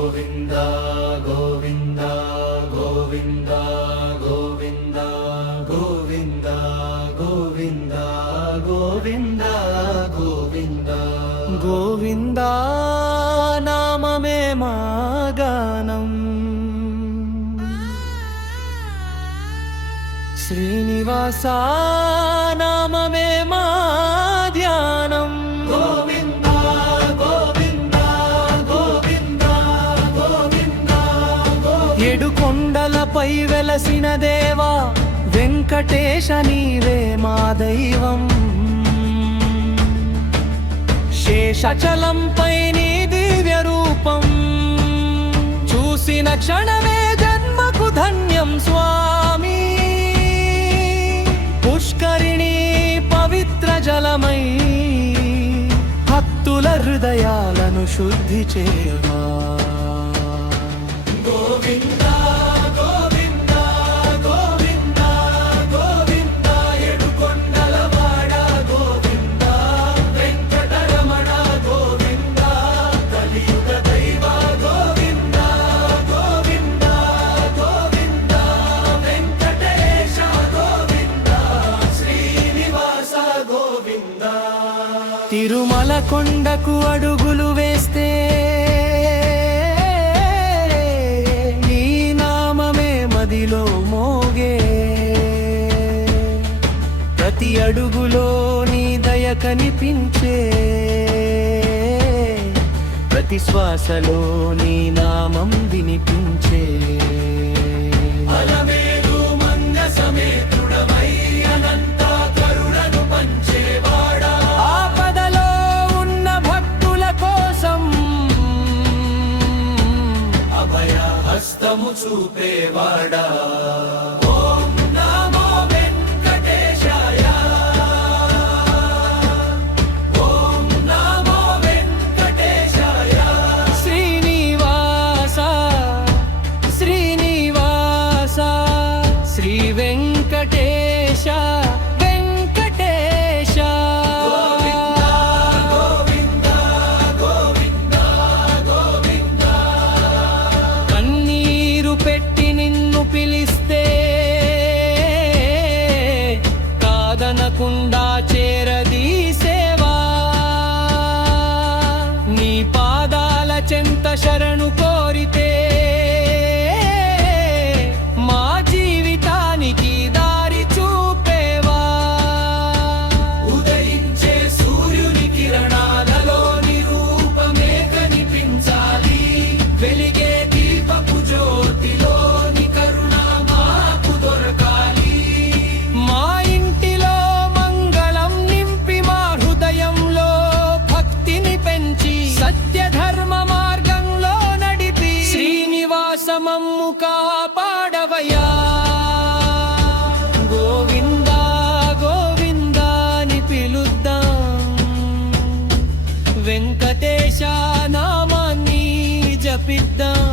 గోవింద గోవింద గోవింద గోవింద గోవింద గోవింద గోవింద గోవింద గోవింద నామమే మా గానం శ్రీనివాస నామమే మా ధ్యానం గోవింద గోవింద గోవింద గోవింద ఏడుకొండలపై వెలసిన దేవా వెంకటేశ నీవే మా దైవం శేషచలంపై నీ దివ్య రూపం చూసిన క్షణమే జన్మకు ధన్యం స్వామి పుష్కరిణి పవిత్ర జలమై భక్తుల హృదయాలను శుద్ధి చేయవా గోవింద గోవింద గోవింద గోవింద ఏడుకొండలవాడ గోవింద వెంకటరమణ గోవింద కలియుగ దైవ గోవింద గోవింద గోవింద వెంకటేశ గోవింద శ్రీనివాస గోవింద తిరుమల కొండకు అడుగులు వేస్తే నీ నామమే మదిలో మోగే ప్రతి అడుగులో నీ దయ కనిపించే ప్రతి శ్వాసలో నీ నామం వినిపించే అలమేలు మంగ సమేతుడవై అనంత కరుణను పంచేవాడా ఆపదలో ఉన్న భక్తుల కోసం అభయ హస్తము చూపేవాడా ఓం నమో వెంకటేశాయ ఓం నమో వెంకటేశాయ శ్రీనివాస శ్రీనివాస శ్రీ వెంకటేశ వెంకటేశ గోవింద గోవింద గోవింద కన్నీరు పెట్టి నిన్ను పిలిస్తే కాదనకుండా చేరదీసేవా నీ పాదాల చెంత శరణు కోరితే మా జీవితానికి దారి చూపేవా ఉదయించే సూర్యుని కిరణాలలో నీ రూపమే కనిపించాలి వెలిగే దీపపు జ్యోతిలో నీ కరుణ మాకు దొరకాలి మా ఇంటిలో మంగళం నింపి మా హృదయంలో భక్తిని పెంచి సత్య ధర్మ మార్గంలో నడిపి శ్రీనివాస మమ్ము కాపాడవయ్యా గోవింద గోవింద అని పిలుద్దాం వెంకటేశ నామాన్ని జపిద్దాం